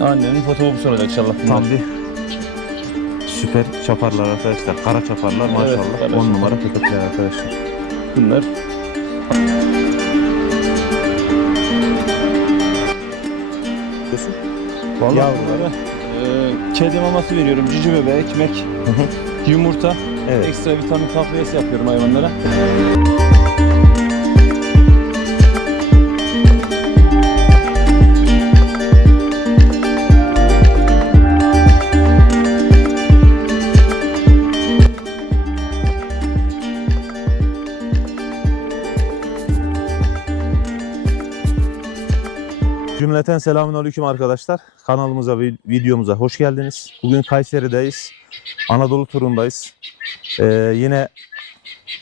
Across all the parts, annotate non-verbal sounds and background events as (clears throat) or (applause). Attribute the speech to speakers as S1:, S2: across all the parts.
S1: Annenin fotoğrafı olacak inşallah.
S2: Tam bir süper çaparlar arkadaşlar. Kara çaparlar
S1: Evet,
S2: maşallah.
S1: kara
S2: 10
S1: çapar.
S2: numara köpekler arkadaşlar.
S1: Bunlar Vallahi
S2: Yavruları.
S1: bunlara, e, kedi maması veriyorum. Cici bebe, ekmek, yumurta,
S2: Evet.
S1: ekstra vitamin takviyesi yapıyorum hayvanlara.
S2: Cümleten selamünaleyküm arkadaşlar. Kanalımıza ve videomuza hoş geldiniz. Bugün Kayseri'deyiz. Anadolu turundayız. Ee, yine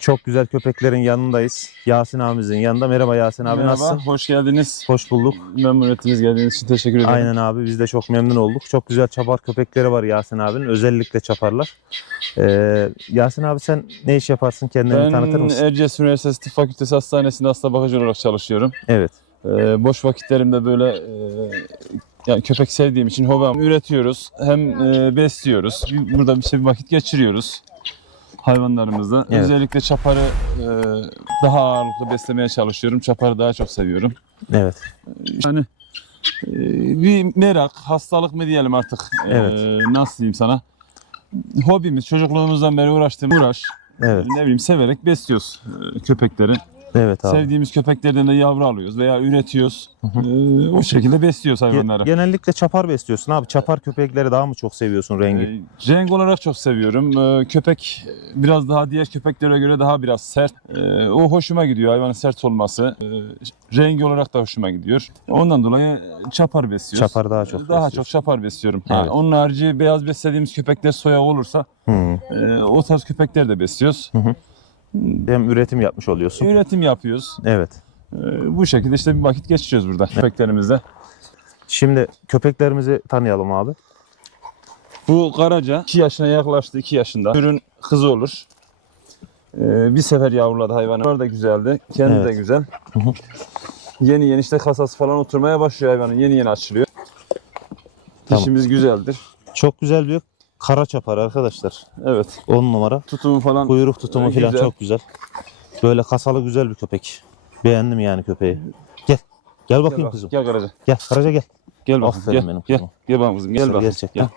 S2: çok güzel köpeklerin yanındayız. Yasin abimizin yanında. Merhaba Yasin abi
S1: Merhaba,
S2: nasılsın?
S1: hoş geldiniz.
S2: Hoş bulduk.
S1: Memnuniyetiniz geldiğiniz için teşekkür ederim.
S2: Aynen abi biz de çok memnun olduk. Çok güzel çapar köpekleri var Yasin abinin. Özellikle çaparlar. Ee, Yasin abi sen ne iş yaparsın? Kendini tanıtır
S1: Ben
S2: mısın?
S1: Erciyes Üniversitesi Tıp Fakültesi Hastanesi'nde hasta bakıcı olarak çalışıyorum.
S2: Evet.
S1: Ee, boş vakitlerimde böyle e, yani köpek sevdiğim için hobi üretiyoruz. Hem e, besliyoruz. Bir- Burada bir şey bir vakit geçiriyoruz hayvanlarımızla.
S2: Evet.
S1: Özellikle çaparı e, daha ağırlıklı beslemeye çalışıyorum. Çaparı daha çok seviyorum.
S2: Evet.
S1: Yani e, bir merak, hastalık mı diyelim artık. E,
S2: Evet.
S1: nasıl diyeyim sana? Hobimiz, çocukluğumuzdan beri uğraştığımız uğraş.
S2: Evet.
S1: Ne bileyim severek besliyoruz e, köpekleri.
S2: Evet abi.
S1: Sevdiğimiz köpeklerden de yavru alıyoruz veya üretiyoruz. Ee, o şekilde besliyoruz hayvanları.
S2: genellikle çapar besliyorsun abi. Çapar köpekleri daha mı çok seviyorsun rengi?
S1: Ee, renk olarak çok seviyorum. Ee, köpek biraz daha diğer köpeklere göre daha biraz sert. Ee, o hoşuma gidiyor hayvanın sert olması. Ee, rengi olarak da hoşuma gidiyor. Ondan dolayı çapar besliyoruz.
S2: Çapar daha çok
S1: Daha
S2: besliyorsun.
S1: çok çapar besliyorum.
S2: Evet.
S1: Ha, onun harici beyaz beslediğimiz köpekler soya olursa
S2: Hı.
S1: e, o tarz köpekler de besliyoruz.
S2: Hem üretim yapmış oluyorsun.
S1: Üretim yapıyoruz.
S2: Evet.
S1: Ee, bu şekilde işte bir vakit geçiriyoruz burada köpeklerimizle.
S2: Şimdi köpeklerimizi tanıyalım abi.
S1: Bu Karaca 2 yaşına yaklaştı 2 yaşında. Ürün kızı olur. Ee, bir sefer yavruladı hayvanı. Bunlar da güzeldi. Kendi de
S2: Evet.
S1: güzel.
S2: hı.
S1: yeni yeni işte kasası falan oturmaya başlıyor hayvanın. Yeni yeni açılıyor.
S2: Tamam.
S1: Dişimiz güzeldir.
S2: Çok güzel bir kara çapar arkadaşlar.
S1: Evet.
S2: 10 numara.
S1: Tutumu falan
S2: Kuyruk tutumu
S1: Güzel.
S2: falan çok güzel. Böyle kasalı güzel bir köpek. Beğendim yani köpeği. Gel. Gel bakayım
S1: Gel,
S2: kızım.
S1: Gel Karaca.
S2: Gel. Karaca gel.
S1: Gel bakayım.
S2: Aferin
S1: Gel.
S2: benim
S1: Gel.
S2: kızıma.
S1: Gel bakalım kızım. Gel bakayım.
S2: Gerçekten.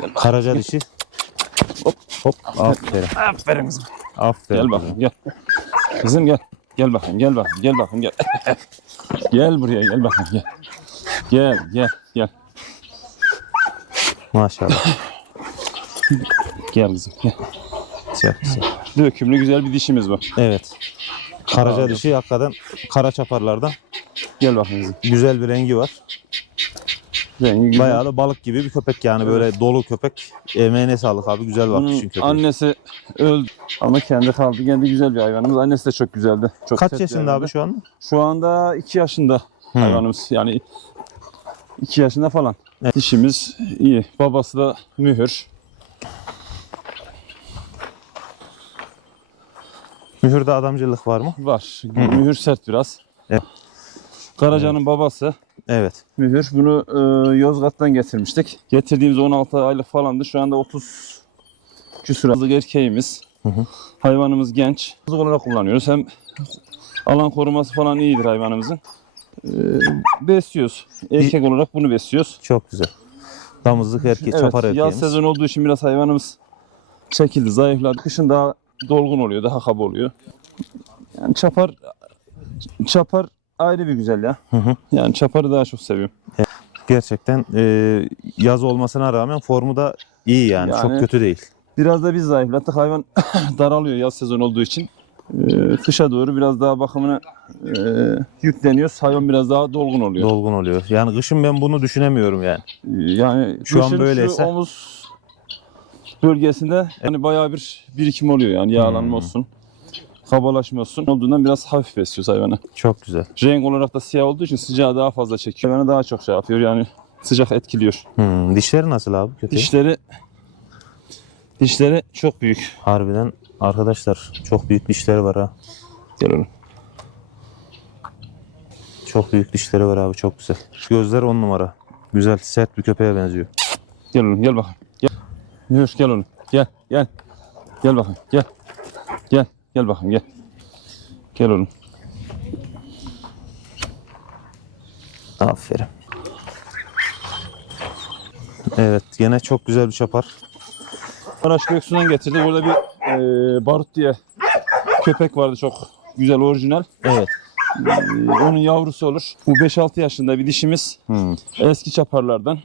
S1: Gel.
S2: Karaca dişi.
S1: Hop.
S2: Hop. Aferin.
S1: Aferin kızım.
S2: Aferin.
S1: Gel bakayım gel. Kızım gel. Gel bakayım gel bakayım gel bakayım gel. (laughs) gel buraya gel bakayım gel. Gel gel gel.
S2: Maşallah.
S1: Gel kızım gel.
S2: Güzel, güzel.
S1: Dökümlü güzel bir dişimiz bu.
S2: Evet. Karaca
S1: Abi.
S2: dişi hakikaten kara çaparlardan
S1: Gel bakayım kızım.
S2: güzel bir rengi var.
S1: Rengi.
S2: Bayağı da balık gibi bir köpek yani böyle dolu köpek. Emeğine sağlık abi güzel
S1: Bunun
S2: bakmışsın köpeği.
S1: annesi öldü ama kendi kaldı. Kendi güzel bir hayvanımız. Annesi de çok güzeldi. Çok
S2: Kaç yaşında
S1: hayvandı.
S2: abi şu anda?
S1: Şu anda 2 yaşında
S2: Hı.
S1: hayvanımız. Yani 2 yaşında falan.
S2: Evet.
S1: Dişimiz iyi. Babası da mühür.
S2: Mühürde adamcılık var mı?
S1: Var. Mühür sert biraz.
S2: Evet.
S1: Karaca'nın babası
S2: Evet.
S1: mühür. Bunu e, Yozgat'tan getirmiştik. Getirdiğimiz 16 aylık falandı. Şu anda 30 küsur aylık erkeğimiz.
S2: Hı hı.
S1: Hayvanımız genç. Kızık olarak kullanıyoruz. Hem alan koruması falan iyidir hayvanımızın. E, besliyoruz. Erkek olarak bunu besliyoruz.
S2: Çok güzel. Damızlık erkeği,
S1: Evet,
S2: çapar
S1: yaz
S2: erkeğimiz.
S1: sezonu olduğu için biraz hayvanımız çekildi, zayıfladı. Kışın daha dolgun oluyor, daha kaba oluyor. Yani çapar çapar ayrı bir güzel ya.
S2: Hı hı.
S1: Yani çaparı daha çok seviyorum.
S2: Gerçekten e, yaz olmasına rağmen formu da iyi yani.
S1: Yani-
S2: Çok kötü değil.
S1: Biraz da biz zayıflattık. Hayvan (laughs) daralıyor yaz sezonu olduğu için. Ee, kışa doğru biraz daha bakımına e, yükleniyoruz. Hayvan biraz daha dolgun oluyor.
S2: Dolgun oluyor. Yani kışın ben bunu düşünemiyorum yani.
S1: Yani
S2: Şu an böyleyse-
S1: Şu omuz bölgesinde yani bayağı bir birikim oluyor yani yağlanma
S2: Hmm.
S1: olsun. Kabalaşma olsun. Olduğundan biraz hafif besliyoruz hayvanı.
S2: Çok güzel.
S1: Renk olarak da siyah olduğu için sıcağı daha fazla çekiyor. Hayvanı daha çok şey yapıyor yani sıcak etkiliyor.
S2: Hmm, dişleri nasıl abi köpeğin?
S1: Dişleri dişleri çok büyük.
S2: Harbiden arkadaşlar çok büyük dişleri var ha.
S1: Gel oğlum.
S2: Çok büyük dişleri var abi çok güzel. Gözler on numara. Güzel, sert bir köpeğe benziyor.
S1: Gel oğlum gel bakalım. Gel. Yürü gel oğlum. Gel gel. Gel bakayım gel. Gel. Gel bakayım gel. Gel oğlum.
S2: Aferin. Evet, yine çok güzel bir çapar.
S1: Maraş Göksu'dan getirdik. Orada bir e, Barut diye köpek vardı çok güzel orijinal.
S2: Evet.
S1: E, onun yavrusu olur. Bu 5-6 yaşında bir dişimiz.
S2: Hmm.
S1: Eski çaparlardan.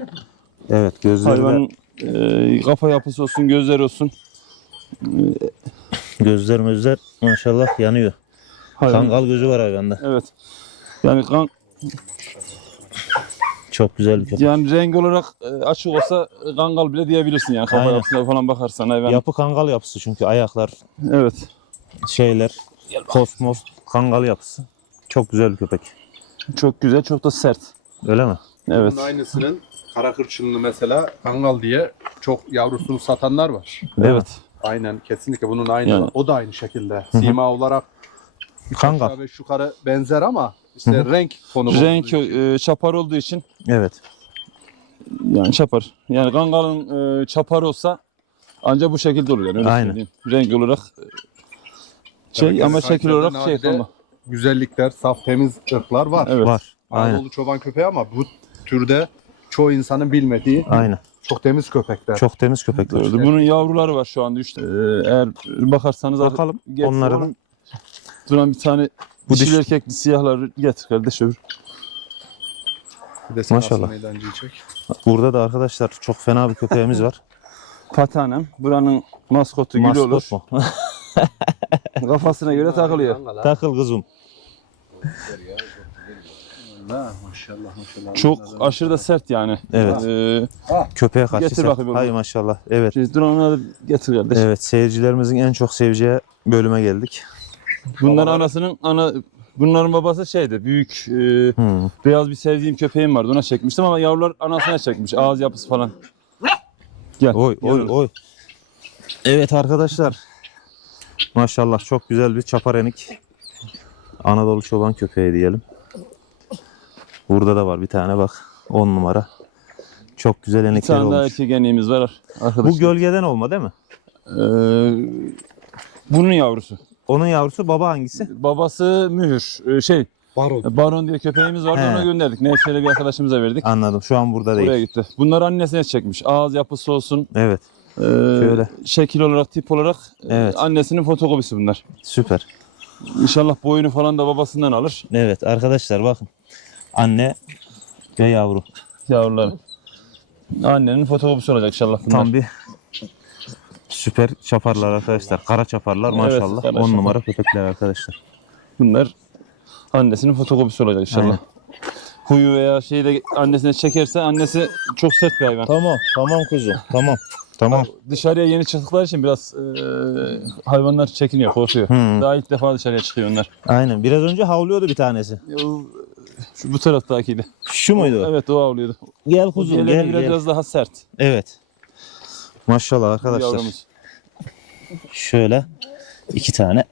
S2: Evet, gözleri
S1: Hayvanın e, kafa yapısı olsun, gözleri olsun.
S2: gözler gözler maşallah yanıyor.
S1: Hayvan,
S2: Kangal gözü var hayvanda.
S1: Evet. Yani kan,
S2: Çok güzel bir köpek.
S1: yani renk olarak e, açık olsa e, kangal bile diyebilirsin yani kafa
S2: Aynen.
S1: yapısına falan bakarsan hayvan.
S2: Yapı kangal yapısı çünkü ayaklar,
S1: Evet.
S2: şeyler, kosmos, kangal yapısı. Çok güzel bir köpek.
S1: Çok güzel, çok da sert.
S2: Öyle mi?
S1: Evet.
S3: Bunun aynısının kara kırçınlı mesela kangal diye çok yavrusunu satanlar var.
S1: Evet.
S3: Aynen kesinlikle bunun aynı.
S1: Yani-
S3: O da aynı şekilde. Sima olarak
S2: Kangal.
S3: aşağı beş yukarı benzer ama işte renk tonu
S1: Renk e, çapar olduğu için
S2: Evet.
S1: yani çapar. Yani kangalın e, çapar olsa ancak bu şekilde olur yani öyle
S2: Aynen.
S1: söyleyeyim. Renk olarak e, şey
S3: Tabii
S1: ama şekil olarak şey ama.
S3: Güzellikler, saf temiz ırklar var.
S1: Evet.
S2: Var. Aynen.
S3: Anadolu çoban köpeği ama bu türde çoğu insanın bilmediği
S2: Aynen.
S3: çok temiz köpekler.
S2: Çok temiz köpekler.
S1: Doğru. Bunun yavruları var şu anda işte. E, eğer bakarsanız
S2: Bakalım
S1: getir
S2: onlara da.
S1: Duran bir tane
S2: Bu
S1: dişi
S2: diş-
S1: erkekli siyahları getir kardeş öbür.
S3: Bir de sen
S2: Maşallah.
S3: asıl meydancıyı çek.
S2: Burada da arkadaşlar çok fena bir köpeğimiz var. (laughs)
S1: Patanem. Buranın maskotu gül olur.
S2: Maskot mu? (laughs)
S1: Kafasına göre takılıyor.
S2: Takıl kızım.
S3: Ha, maşallah maşallah.
S1: Çok aşırı da sert yani.
S2: Evet.
S1: Ee,
S2: Köpeğe karşı
S1: Getir
S2: sert.
S1: bakayım onu.
S2: Hay maşallah. Evet.
S1: Şey, dur onları getir kardeş.
S2: Evet seyircilerimizin en çok seveceği bölüme geldik.
S1: Bunların anasının ana bunların babası şeydi büyük e,
S2: Hmm.
S1: beyaz bir sevdiğim köpeğim vardı ona çekmiştim ama yavrular anasına çekmiş ağız yapısı falan. Gel.
S2: Oy oy oy. Evet arkadaşlar. Maşallah çok güzel bir çaparenik. Anadolu çoban köpeği diyelim. Burada da var bir tane bak. 10 numara. Çok güzel
S1: Bir
S2: enekleri
S1: tane daha
S2: olmuş.
S1: erkek eneğimiz var arkadaşlar.
S2: Bu gölgeden olma değil mi?
S1: Ee, bunun yavrusu.
S2: Onun yavrusu baba hangisi?
S1: Babası mühür. Ee, şey
S3: Baron.
S1: Baron diye köpeğimiz vardı
S2: He.
S1: ona gönderdik. Nevşehir'e bir arkadaşımıza verdik.
S2: Anladım. Şu an burada değil.
S1: Oraya gitti. Bunlar annesine çekmiş. Ağız yapısı olsun.
S2: Evet.
S1: Ee,
S2: Şöyle.
S1: Şekil olarak, tip olarak e,
S2: Evet.
S1: annesinin fotokopisi bunlar.
S2: Süper.
S1: İnşallah boyunu falan da babasından alır
S2: Evet arkadaşlar bakın. Anne ve yavru.
S1: yavruları. Annenin fotokopisi olacak inşallah bunlar.
S2: Tam bir süper çaparlar arkadaşlar. Kara çaparlar
S1: Evet,
S2: maşallah.
S1: kara
S2: 10
S1: çapar.
S2: numara köpekler arkadaşlar.
S1: Bunlar annesinin fotokopisi olacak inşallah.
S2: Aynen.
S1: Huyu veya şeyi de annesine çekerse annesi çok sert bir hayvan.
S2: Tamam, tamam kuzum. Tamam. Tamam.
S1: Dışarıya yeni çıktıkları için biraz e, hayvanlar çekiniyor, korkuyor.
S2: Hmm.
S1: Daha ilk defa dışarıya çıkıyor onlar.
S2: Aynen. Biraz önce havlıyordu bir tanesi.
S1: Şu bu taraftakiydi.
S2: Şu muydu?
S1: Evet o avlıyordu.
S2: Gel kuzum gel
S1: biraz,
S2: gel.
S1: biraz daha sert.
S2: Evet. Maşallah arkadaşlar.
S1: Yavrumuz.
S2: Şöyle iki tane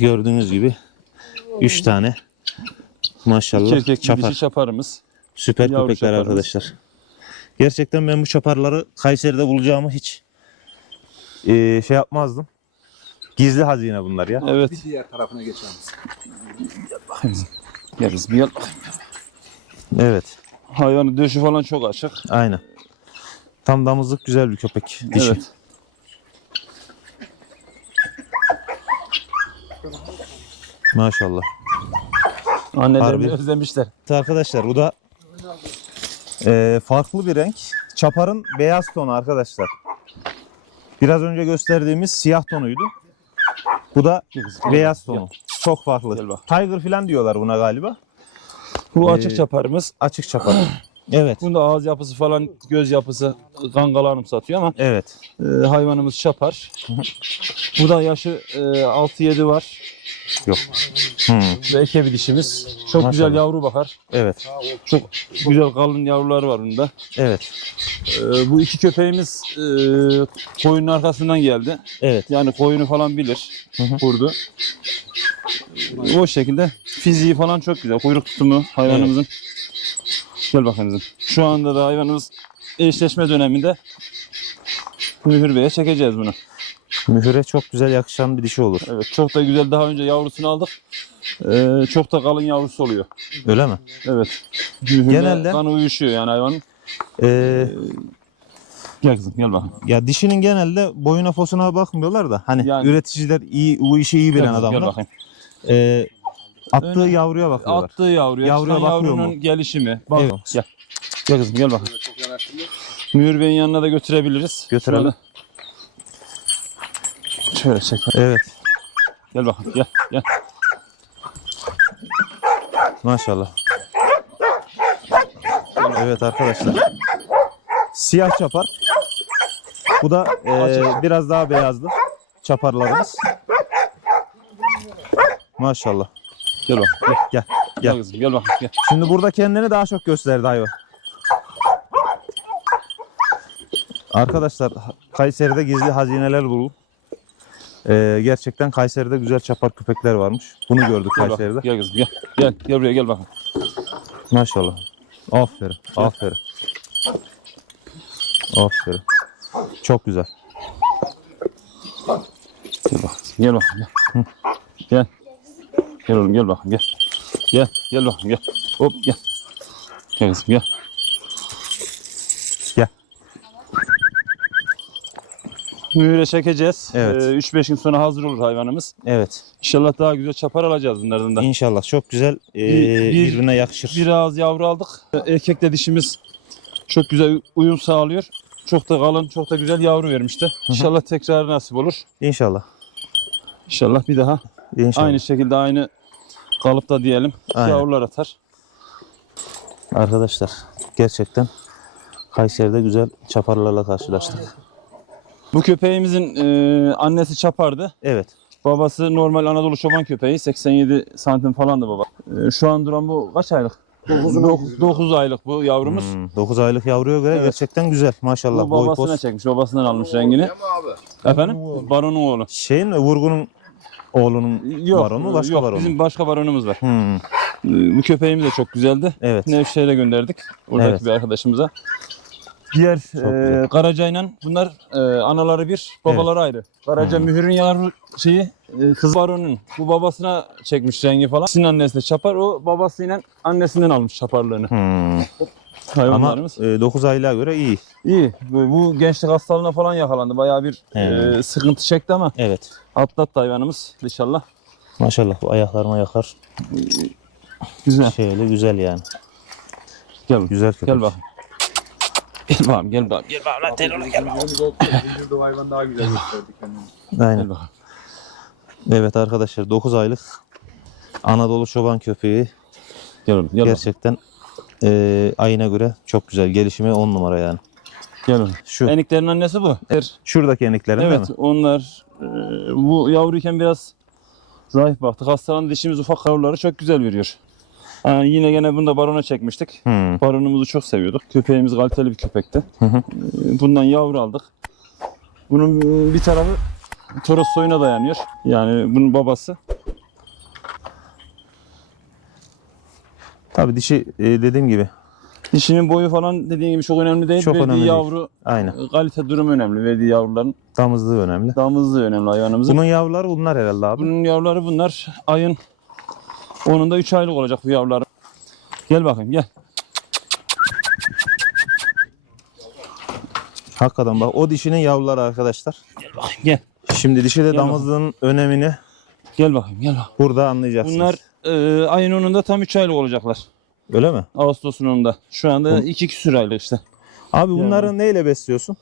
S2: gördüğünüz gibi üç tane maşallah
S1: İki erkek
S2: çapar.
S1: dişi çaparımız.
S2: Süper
S1: yavru
S2: köpekler
S1: çaparımız.
S2: arkadaşlar. Gerçekten ben bu çaparları Kayseri'de bulacağımı hiç eee, şey yapmazdım. Gizli hazine bunlar ya.
S1: Evet.
S3: Bir diğer tarafına geçeriz.
S1: Gel kızım gel.
S2: Evet.
S1: Hayvanın döşü falan çok açık.
S2: Aynen. Tam damızlık güzel bir köpek. Dişi.
S1: Evet.
S2: Maşallah.
S1: Annelerini
S2: Harbi.
S1: özlemişler.
S2: Arkadaşlar bu da eee, farklı bir renk. Çaparın beyaz tonu arkadaşlar. Biraz önce gösterdiğimiz siyah tonuydu. Bu da beyaz tonu. Çok farklı. Tiger falan diyorlar buna galiba.
S1: Bu
S2: Ee,
S1: açık çaparımız.
S2: Açık çapar. Evet.
S1: Bunda ağız yapısı falan, göz yapısı kangalarım satıyor ama
S2: Evet.
S1: e, hayvanımız çapar. Bu da yaşı e, 6-7 var.
S2: Yok. Hmm,
S1: Ve eke bir dişimiz. Çok
S2: Maşallah.
S1: güzel yavru bakar.
S2: Evet.
S1: Çok güzel kalın yavruları var bunda.
S2: Evet.
S1: E, bu iki köpeğimiz e, koyunun arkasından geldi.
S2: Evet.
S1: Yani koyunu falan bilir.
S2: Hı hı.
S1: Kurdu. O şekilde fiziği falan çok güzel. Kuyruk tutumu hayvanımızın. Gel bakayım kızım. Şu anda da hayvanımız eşleşme döneminde Mühür Bey'e çekeceğiz bunu.
S2: Mühüre çok güzel yakışan bir dişi olur.
S1: Evet çok da güzel. Daha önce yavrusunu aldık. Ee, çok da kalın yavrusu oluyor.
S2: Öyle mi?
S1: Evet. Mühürle
S2: Genelde-
S1: kan uyuşuyor yani hayvanın.
S2: Ee,
S1: Gel kızım gel bakayım.
S2: ya dişinin genelde boyuna posuna bakmıyorlar da hani
S1: Yani-
S2: üreticiler iyi bu işi iyi
S1: Gel
S2: bilen
S1: gel
S2: adamlar.
S1: bakayım.
S2: Ee, attığı
S1: Öyle-
S2: yavruya bakıyorlar.
S1: Attığı yavruya,
S2: Yavruya
S1: çıkan
S2: bakıyor
S1: yavrunun
S2: mu?
S1: gelişimi. Bak,
S2: Evet.
S1: Gel. Gel kızım gel
S3: yanaştım.
S1: Mühür Bey'in yanına da götürebiliriz.
S2: Götürelim.
S1: Şöyle, Şöyle çek.
S2: Evet.
S1: Gel bakayım gel gel.
S2: Maşallah. Evet arkadaşlar. Siyah çapar. Bu da e, biraz daha beyazlı çaparlarımız. Maşallah.
S1: Gel bakayım gel.
S2: Gel.
S1: Gel
S2: Gel.
S1: kızım gel bakayım gel.
S2: Şimdi burada kendini daha çok gösterdi hayvan. Arkadaşlar Kayseri'de gizli hazineler bulun. Ee, gerçekten Kayseri'de güzel çapar köpekler varmış. Bunu gördük
S1: Gel.
S2: Kayseri'de.
S1: Gel kızım gel. Gel gel buraya gel bakayım.
S2: Maşallah. Aferin. Aferin. Aferin. Çok güzel.
S1: Gel bakayım. Gel bakayım gel. Gel. Oğlum gel bakayım gel. Gel gel bakayım gel. Hop gel. Gel kızım gel.
S2: Gel.
S1: Mühüre çekeceğiz.
S2: Evet.
S1: Ee, 3-5 gün sonra hazır olur hayvanımız.
S2: Evet.
S1: İnşallah daha güzel çapar alacağız bunlardan da.
S2: İnşallah çok güzel
S1: Bir- bir-
S2: birbirine yakışır.
S1: Biraz yavru aldık. Erkekle dişimiz çok güzel uyum sağlıyor. Çok da kalın, çok da güzel yavru vermişti. İnşallah tekrar nasip olur.
S2: İnşallah.
S1: İnşallah bir daha
S2: İnşallah.
S1: aynı şekilde aynı kalıpta diyelim
S2: Aynen.
S1: yavrular atar.
S2: Arkadaşlar gerçekten Kayseri'de güzel çaparlarla karşılaştık.
S1: Bu köpeğimizin e, annesi çapardı.
S2: Evet.
S1: Babası normal Anadolu çoban köpeği. 87 santim falandı baba. E, şu an duran bu kaç aylık? 9, aylık bu yavrumuz.
S2: 9 aylık yavruya göre
S1: Evet.
S2: gerçekten güzel. Maşallah
S1: Bu
S2: boy
S1: babasına
S2: poz.
S1: çekmiş. Babasından almış rengini. Efendim? Baronun oğlu.
S2: Şeyin vurgunun oğlunun
S1: Yok,
S2: baronu başka
S1: yok,
S2: baronu.
S1: Bizim başka baronumuz var.
S2: Hmm,
S1: Ee, Bu köpeğimiz de çok güzeldi.
S2: Evet.
S1: Nevşehir'e gönderdik. Oradaki
S2: Evet.
S1: bir arkadaşımıza. Diğer e, Karaca'yla bunlar e, anaları bir, babaları ayrı. Karaca
S2: Hmm.
S1: mühürün yavru şeyi e, kız baronun. Bu babasına çekmiş rengi falan. Sizin annesi de çapar. O babasıyla annesinden almış çaparlığını.
S2: hmm. Ama
S1: Hayvanlarımız.
S2: 9 aylığa göre iyi.
S1: İyi. Bu, bu gençlik hastalığına falan yakalandı. Bayağı bir
S2: Evet.
S1: e, sıkıntı çekti ama
S2: Evet.
S1: atlattı hayvanımız inşallah.
S2: Maşallah bu ayaklarıma yakar.
S1: Güzel.
S2: Şeyli güzel yani.
S1: Gel,
S2: Güzel köpek.
S1: gel bakayım. Gel bakayım, gel bakayım. Gel bakayım. lan, Gel, gel.
S3: Zincirde o hayvan daha güzel gösterdi kendini.
S2: Aynen. Evet arkadaşlar 9 aylık Anadolu çoban köpeği
S1: Gel gel
S2: gerçekten eee ayına göre çok güzel. Gelişimi 10 numara yani.
S1: Gel oğlum.
S2: Şu
S1: Eniklerin annesi bu. Er.
S2: şuradaki eniklerin değil
S1: Evet,
S2: mi?
S1: onlar e, bu yavruyken biraz zayıf baktık. Hastalandı dişimiz ufak yavruları çok güzel veriyor. Yani yine gene bunu da barona çekmiştik.
S2: Hmm.
S1: Baronumuzu çok seviyorduk. Köpeğimiz kaliteli bir köpekti.
S2: Hı hı.
S1: E, Bundan yavru aldık. Bunun bir tarafı Toros soyuna dayanıyor. Yani bunun babası.
S2: Tabii dişi e, dediğim gibi
S1: Dişinin boyu falan dediğin gibi çok önemli değil.
S2: Çok
S1: Verdiği
S2: önemli değil.
S1: yavru
S2: aynen.
S1: kalite durum önemli. Verdiği yavruların
S2: Damızlığı önemli.
S1: damızlığı önemli hayvanımızın.
S2: Bunun yavruları bunlar herhalde abi.
S1: Bunun yavruları bunlar. Ayın onun da 3 aylık olacak bu yavruları. Gel bakayım gel.
S2: Hakikaten bak o dişinin yavruları arkadaşlar.
S1: Gel.
S2: Şimdi dişi de
S1: Gel
S2: damızlığın önemini
S1: Gel bakayım gel. bakayım.
S2: burada anlayacaksınız.
S1: Bunlar e, ayın 10'unda tam 3 aylık olacaklar.
S2: Öyle mi?
S1: Ağustos'un 10'unda. Şu anda 2 küsür aylık işte.
S2: Abi bunları neyle besliyorsun?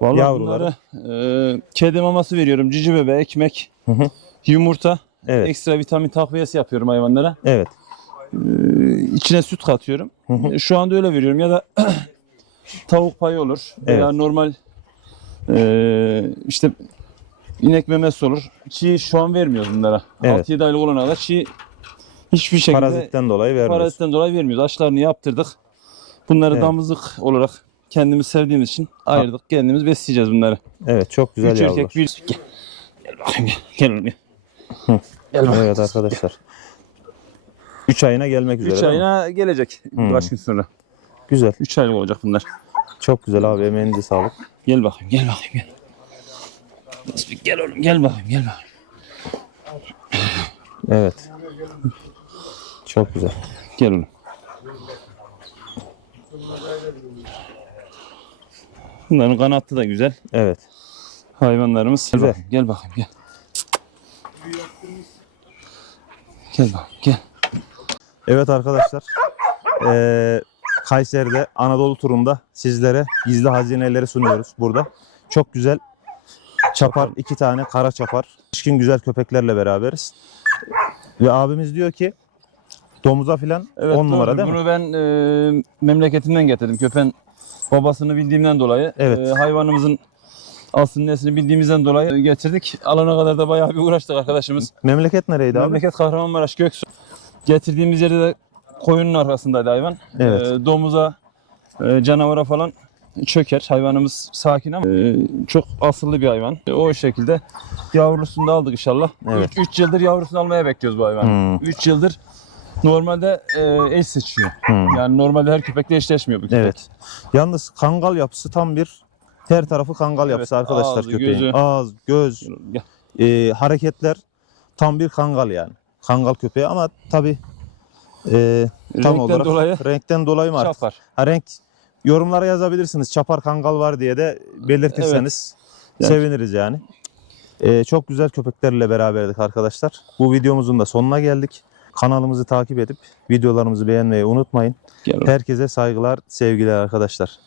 S1: Vallahi
S2: Yavruları.
S1: bunları e, kedi maması veriyorum. Cici bebe, ekmek,
S2: Hı hı.
S1: yumurta.
S2: Evet.
S1: Ekstra vitamin takviyesi yapıyorum hayvanlara.
S2: Evet.
S1: Ee, içine süt katıyorum.
S2: hı.
S1: Şu anda öyle veriyorum ya da (clears throat) tavuk payı olur veya
S2: Evet.
S1: normal ee, işte inek memesi olur. Çiğ şu an vermiyoruz bunlara.
S2: Evet.
S1: 6-7 aylık olana kadar çiğ hiçbir şekilde
S2: Parazitten dolayı vermiyorsun.
S1: parazitten dolayı vermiyoruz. Aşılarını yaptırdık. Bunları
S2: Evet.
S1: damızlık olarak kendimiz sevdiğimiz için ayırdık. Kendimiz besleyeceğiz bunları.
S2: Evet çok güzel
S1: Üç
S2: yavrular.
S1: erkek bir... Gel. Gel bakayım gel. Gel oğlum gel.
S2: Hı.
S1: Gel bakayım.
S2: Evet arkadaşlar. 3 ayına gelmek üzere.
S1: 3
S2: değil mi?
S1: ayına gelecek
S2: Hmm.
S1: birkaç gün sonra.
S2: Güzel.
S1: 3 aylık olacak bunlar.
S2: Çok güzel abi. Emeğinize sağlık.
S1: Gel bakayım, gel bakayım, gel. Gel oğlum, gel bakayım, gel bakayım.
S2: Evet. Çok güzel.
S1: Gel oğlum. Bunların kanatlı da güzel.
S2: Evet.
S1: Hayvanlarımız. Gel bakayım, gel bakayım, gel. Gel bakayım, gel.
S2: Evet arkadaşlar. Eee Kayseri'de Anadolu turunda sizlere gizli hazineleri sunuyoruz burada. Çok güzel çapar, iki tane kara çapar. Pişkin güzel köpeklerle beraberiz. Ve abimiz diyor ki domuza filan 10 numara
S1: doğru.
S2: değil mi?
S1: Bunu ben e, memleketimden getirdim. Köpen babasını bildiğimden dolayı.
S2: Evet.
S1: e, hayvanımızın aslını neslini bildiğimizden dolayı getirdik. Alana kadar da bayağı bir uğraştık arkadaşımız.
S2: Memleket nereydi abi?
S1: Memleket Kahramanmaraş Göksu. Getirdiğimiz yerde de koyunun arkasındaydı hayvan.
S2: Evet.
S1: E, domuza, e, canavara falan çöker. Hayvanımız sakin ama e, çok asıllı bir hayvan. E, o şekilde yavrusunu da aldık inşallah.
S2: Evet.
S1: 3 yıldır yavrusunu almaya bekliyoruz bu hayvanı.
S2: Hmm.
S1: 3 yıldır normalde e, eş seçiyor.
S2: Hmm.
S1: Yani normalde her köpekle eşleşmiyor bu köpek.
S2: Evet. Yalnız kangal yapısı tam bir her tarafı kangal yapısı
S1: Evet,
S2: arkadaşlar
S1: ağzı,
S2: köpeğin.
S1: gözü.
S2: Ağız, göz, e, hareketler tam bir kangal yani. Kangal köpeği ama tabi tam
S1: Renkten
S2: olarak
S1: dolayı
S2: renkten dolayı mı artık?
S1: çapar.
S2: Ha, renk yorumlara yazabilirsiniz. Çapar kangal var diye de belirtirseniz
S1: Yani-
S2: seviniriz yani. E, çok güzel köpeklerle beraberdik arkadaşlar. Bu videomuzun da sonuna geldik. Kanalımızı takip edip videolarımızı beğenmeyi unutmayın.
S1: Gel.
S2: Herkese saygılar, sevgiler arkadaşlar.